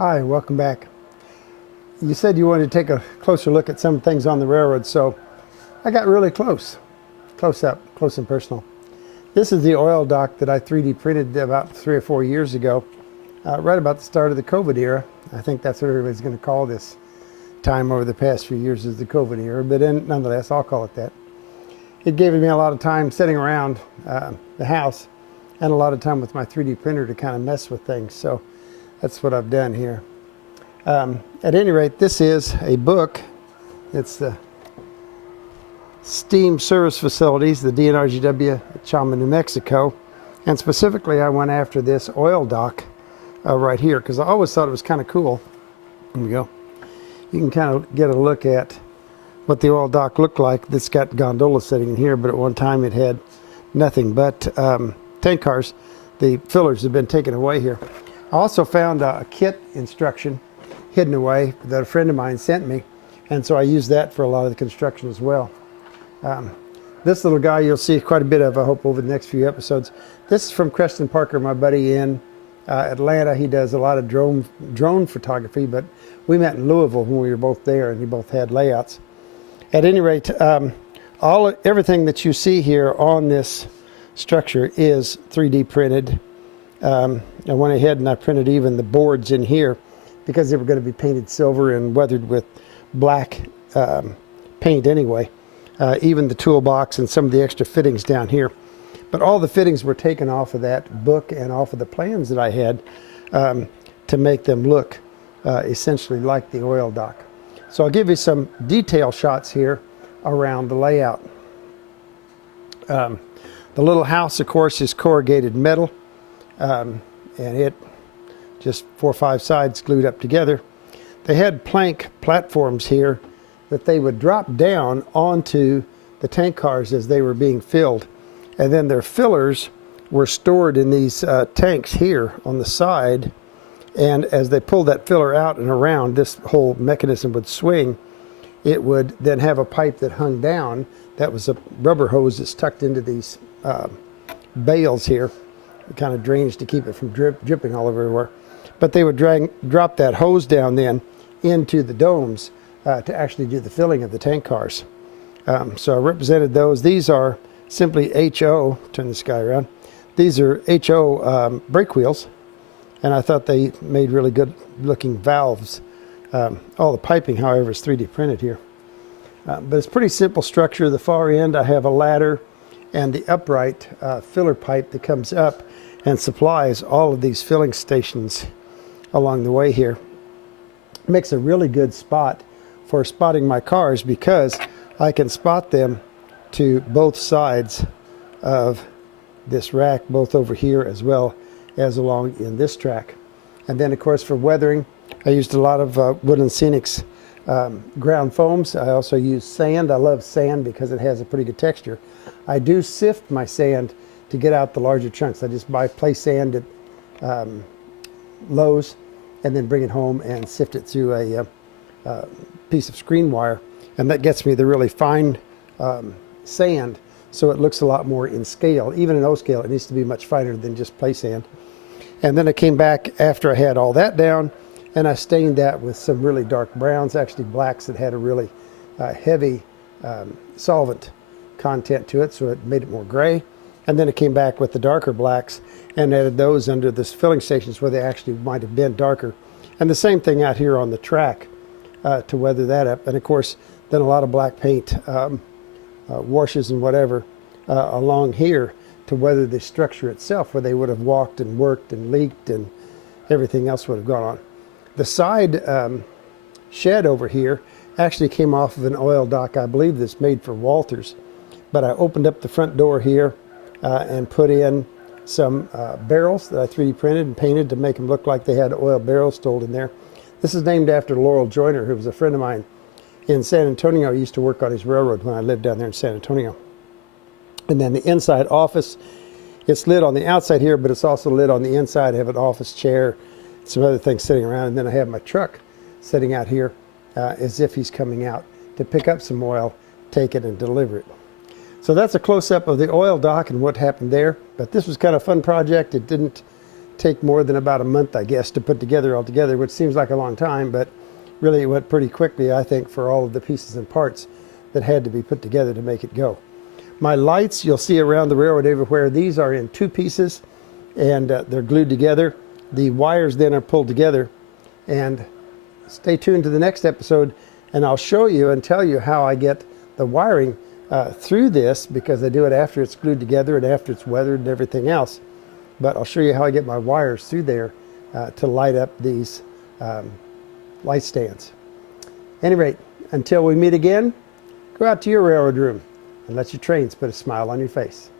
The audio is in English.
Hi, welcome back. You said you wanted to take a closer look at some things on the railroad, so I got really close up, close and personal. This is the oil dock that I 3D printed about 3 or 4 years ago, right about the start of the COVID era. I think that's what everybody's going to call this time over the past few years, is the COVID era, but nonetheless, I'll call it that. It gave me a lot of time sitting around the house and a lot of time with my 3D printer to kind of mess with things, so that's what I've done here. At any rate, this is a book. It's the Steam Service Facilities, the DNRGW at Chama, New Mexico. And specifically, I went after this oil dock right here because I always thought it was kind of cool. Here we go. You can kind of get a look at what the oil dock looked like. It's got gondolas sitting in here, but at one time it had nothing but tank cars. The fillers have been taken away here. I also found a kit instruction hidden away that a friend of mine sent me, and so I used that for a lot of the construction as well. This little guy you'll see quite a bit of, I hope, over the next few episodes. This is from Preston Parker, my buddy in Atlanta. He does a lot of drone photography, but we met in Louisville when we were both there, and we both had layouts. At any rate, everything that you see here on this structure is 3D printed. I went ahead and I printed even the boards in here because they were going to be painted silver and weathered with black paint anyway. Even the toolbox and some of the extra fittings down here. But all the fittings were taken off of that book and off of the plans that I had to make them look essentially like the oil dock. So I'll give you some detail shots here around the layout. The little house, of course, is corrugated metal. And it just 4 or 5 sides glued up together. They had plank platforms here that they would drop down onto the tank cars as they were being filled, and then their fillers were stored in these tanks here on the side, and as they pulled that filler out and around, this whole mechanism would swing. It would then have a pipe that hung down. That was a rubber hose that's tucked into these bales here, kind of drains to keep it from dripping all over everywhere. But they would drop that hose down then into the domes to actually do the filling of the tank cars. So I represented those. These are simply HO, turn this guy around. These are HO brake wheels, and I thought they made really good looking valves. All the piping, however, is 3D printed here. But it's a pretty simple structure. The far end, I have a ladder and the upright filler pipe that comes up and supplies all of these filling stations along the way here. Makes a really good spot for spotting my cars because I can spot them to both sides of this rack, both over here as well as along in this track. And then, of course, for weathering, I used a lot of Woodland Scenics ground foams. I also use sand. I love sand because it has a pretty good texture. I do sift my sand to get out the larger chunks. I just buy play sand at Lowe's and then bring it home and sift it through a piece of screen wire, and that gets me the really fine sand, so it looks a lot more in scale. Even in O scale, it needs to be much finer than just play sand. And then I came back after I had all that down, and I stained that with some really dark browns, actually blacks that had a really heavy solvent content to it, so it made it more gray. And then it came back with the darker blacks and added those under the filling stations where they actually might have been darker. And the same thing out here on the track to weather that up. And of course, then a lot of black paint washes and whatever along here to weather the structure itself, where they would have walked and worked and leaked and everything else would have gone on. The side shed over here actually came off of an oil dock, I believe, that's made for Walters. But I opened up the front door here and put in some barrels that I 3D printed and painted to make them look like they had oil barrels stored in there. This is named after Laurel Joyner, who was a friend of mine in San Antonio. I used to work on his railroad when I lived down there in San Antonio. And then the inside office, it's lit on the outside here, but it's also lit on the inside. I have an office chair, some other things sitting around, and then I have my truck sitting out here as if he's coming out to pick up some oil, take it, and deliver it. So that's a close-up of the oil dock and what happened there. But this was kind of a fun project. It didn't take more than about a month, I guess, to put together altogether, which seems like a long time, but really it went pretty quickly, I think, for all of the pieces and parts that had to be put together to make it go. My lights, you'll see around the railroad everywhere, these are in 2 pieces, and they're glued together. The wires then are pulled together, and stay tuned to the next episode, and I'll show you and tell you how I get the wiring through this, because I do it after it's glued together and after it's weathered and everything else. But I'll show you how I get my wires through there to light up these light stands. At any rate, until we meet again, go out to your railroad room and let your trains put a smile on your face.